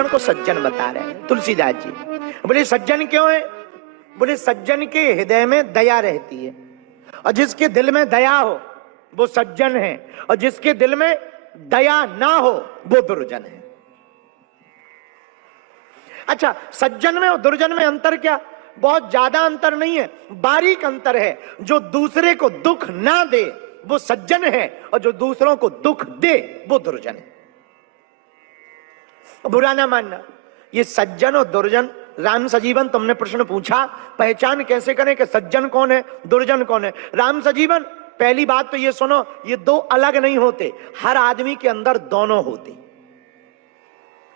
विभीषण को सज्जन बता रहे हैं तुलसीदास जी। बोले सज्जन क्यों है? बोले सज्जन के हृदय में दया रहती है, और जिसके दिल में दया हो वो सज्जन है, और जिसके दिल में दया ना हो वो दुर्जन है। अच्छा, सज्जन में और दुर्जन में अंतर क्या? बहुत ज्यादा अंतर नहीं है, बारीक अंतर है। जो दूसरे को दुख ना दे वो सज्जन है, और जो दूसरों को दुख दे वो दुर्जन है। बुरा ना मानना, ये सज्जन और दुर्जन, राम सजीवन तुमने प्रश्न पूछा पहचान कैसे करें कि सज्जन कौन है दुर्जन कौन है। राम सजीवन, पहली बात तो ये सुनो, ये दो अलग नहीं होते, हर आदमी के अंदर दोनों होते,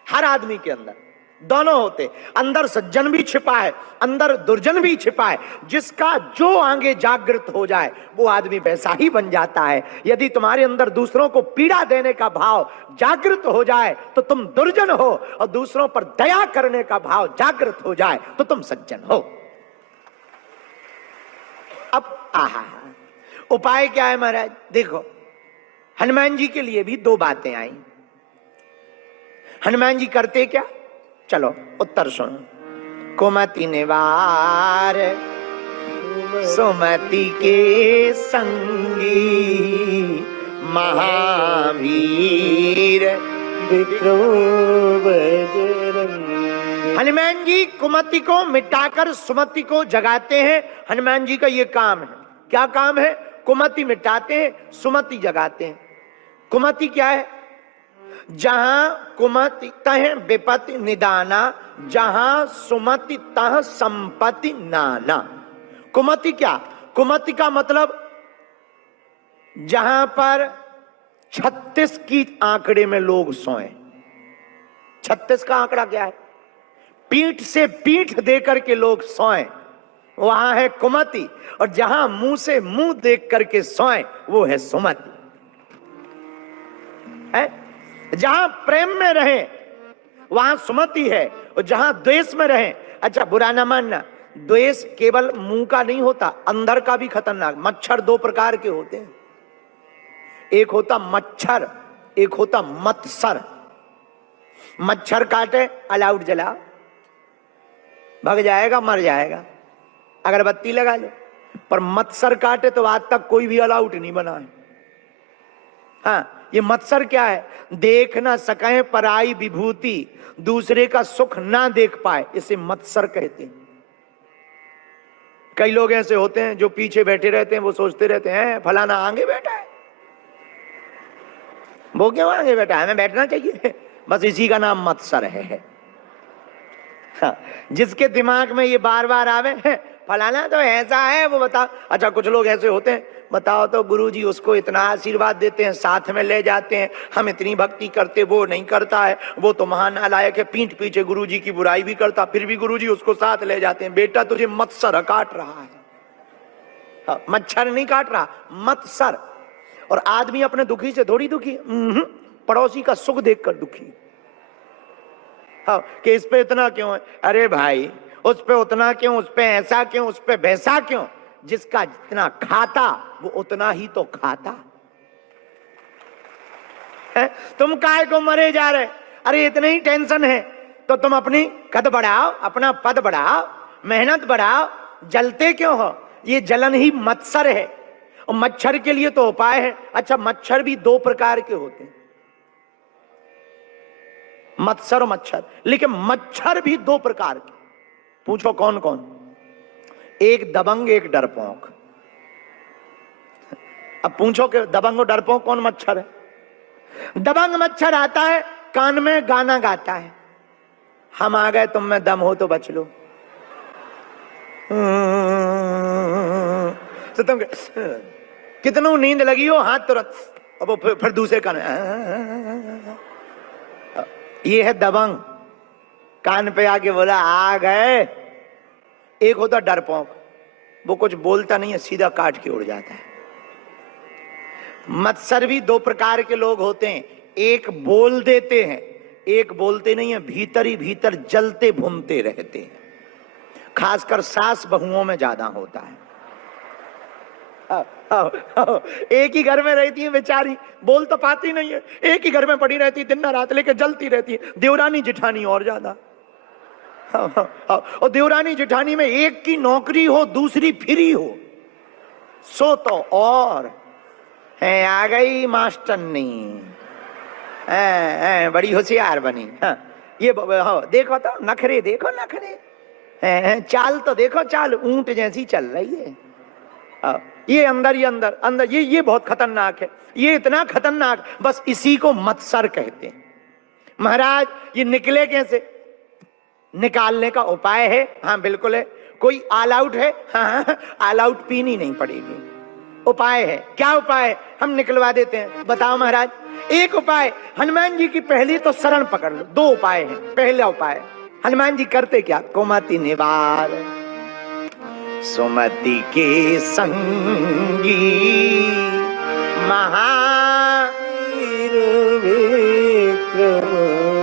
हर आदमी के अंदर दोनों होते। अंदर सज्जन भी छिपा है, अंदर दुर्जन भी छिपा है। जिसका जो आगे जागृत हो जाए वो आदमी वैसा ही बन जाता है। यदि तुम्हारे अंदर दूसरों को पीड़ा देने का भाव जागृत हो जाए तो तुम दुर्जन हो, और दूसरों पर दया करने का भाव जागृत हो जाए तो तुम सज्जन हो। अब आहा, उपाय क्या है महाराज? देखो, हनुमान जी के लिए भी दो बातें आई। हनुमान जी करते क्या? चलो उत्तर सुनो। कुमति निवार सुमति के संगी, महावीर विक्रम बजरंगी। हनुमान जी कुमति को मिटाकर सुमति को जगाते हैं। हनुमान जी का ये काम है। क्या काम है? कुमति मिटाते हैं, सुमति जगाते हैं। कुमति क्या है? जहां कुमति तह विपत्ति निदाना, जहां सुमति तह संपत्ति नाना। कुमति क्या? कुमति का मतलब जहां पर 36 की आंकड़े में लोग सोए। 36 का आंकड़ा क्या है? पीठ से पीठ देकर के लोग सोए, वहां है कुमति। और जहां मुंह से मुंह देख करके सोए वो है सुमति है। जहां प्रेम में रहे वहां सुमति है, और जहां द्वेष में रहे, अच्छा बुरा ना मानना, द्वेष केवल मुंह का नहीं होता, अंदर का भी खतरनाक। मच्छर दो प्रकार के होते हैं, एक होता मच्छर, एक होता मत्सर। मच्छर काटे अलाउट जलाओ, भग जाएगा, मर जाएगा, अगरबत्ती लगा ले। पर मत्सर काटे तो आज तक कोई भी अलाउट नहीं बना है। हाँ, ये मत्सर क्या है? देख ना सके पराई विभूति, दूसरे का सुख ना देख पाए, इसे मत्सर कहते हैं। कई लोग ऐसे होते हैं जो पीछे बैठे रहते हैं, वो सोचते रहते हैं फलाना आगे बैठा है, वो क्यों आगे बैठा है, हमें बैठना चाहिए। बस इसी का नाम मत्सर है। हाँ, जिसके दिमाग में ये बार बार आवे फलाना तो ऐसा है, वो बता। अच्छा, कुछ लोग ऐसे होते हैं, बताओ तो गुरुजी उसको इतना आशीर्वाद देते हैं, साथ में ले जाते हैं, हम इतनी भक्ति करते, वो नहीं करता है, वो तो महान नालायक है, पीठ पीछे गुरुजी की बुराई भी करता, फिर भी गुरुजी उसको साथ ले जाते हैं। बेटा तुझे मत्सर काट रहा है। हाँ, मच्छर नहीं काट रहा, मत्सर। और आदमी अपने दुखी से थोड़ी दुखी, पड़ोसी का सुख देखकर दुखी। हाँ, कि इस पे इतना क्यों है? अरे भाई, उस पे उतना क्यों, उस पे ऐसा क्यों, उस पे वैसा क्यों? जिसका जितना खाता वो उतना ही तो खाता है। तुम काहे को मरे जा रहे? अरे इतनी ही टेंशन है तो तुम अपनी कद बढ़ाओ, अपना पद बढ़ाओ, मेहनत बढ़ाओ, जलते क्यों हो? ये जलन ही मत्सर है। और मच्छर के लिए तो उपाय है। अच्छा, मच्छर भी दो प्रकार के होते हैं, मत्सर और मच्छर, लेकिन मच्छर भी दो प्रकार के। पूछो कौन कौन? एक दबंग, एक डरपोक। अब पूछो कि दबंग और डरपोक कौन मच्छर है? दबंग मच्छर आता है, कान में गाना गाता है, हम आ गए, तुम में दम हो तो बच लो। तो तुम कितनों नींद लगी हो, हाथ तुरंत, अब वो फिर दूसरे कान। ये है दबंग, कान पे आके बोला आ गए। एक होता डरपोक, वो कुछ बोलता नहीं है, सीधा काट के उड़ जाता है। मत्सर भी दो प्रकार के लोग होते हैं, एक बोल देते हैं, एक बोलते नहीं है, भीतर ही भीतर जलते भूनते रहते हैं। खासकर सास बहुओं में ज्यादा होता है। एक ही घर में रहती है बेचारी, बोल तो पाती नहीं है, एक ही घर में पड़ी रहती, दिन रात लेके जलती रहती है। देवरानी जिठानी और ज्यादा। और देवरानी जिठानी में एक की नौकरी हो, दूसरी फ्री हो, सो तो और है आ गई मास्टरनी, बड़ी होशियार बनी। हाँ, ये देखो तो नखरे, देखो नखरे, चाल तो देखो, चाल ऊंट जैसी चल रही है। ये अंदर, ये अंदर अंदर, ये बहुत खतरनाक है, ये इतना खतरनाक, बस इसी को मत्सर कहते हैं। महाराज ये निकले कैसे? निकालने का उपाय है? हाँ बिल्कुल है। कोई ऑल आउट है? हाँ, ऑल आउट पीनी नहीं पड़ेगी। उपाय है। क्या उपाय है? हम निकलवा देते हैं। बताओ महाराज। एक उपाय, हनुमान जी की पहली तो शरण पकड़ लो। दो उपाय हैं। पहला उपाय, हनुमान जी करते क्या? कुमति निवार सुमति के संगी महावीर विक्रम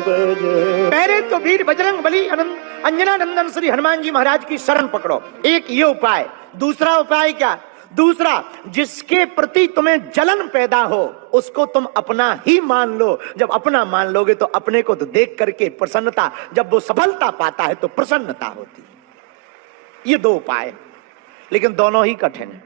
बजरंगी। पहले तो वीर बजरंग बली अंजना नंदन श्री हनुमान जी महाराज की शरण पकड़ो। एक ये उपाय। दूसरा उपाय क्या? दूसरा, जिसके प्रति तुम्हें जलन पैदा हो उसको तुम अपना ही मान लो। जब अपना मान लोगे तो अपने को तो देख करके प्रसन्नता, जब वो सफलता पाता है तो प्रसन्नता होती है। ये दो उपाय, लेकिन दोनों ही कठिन है।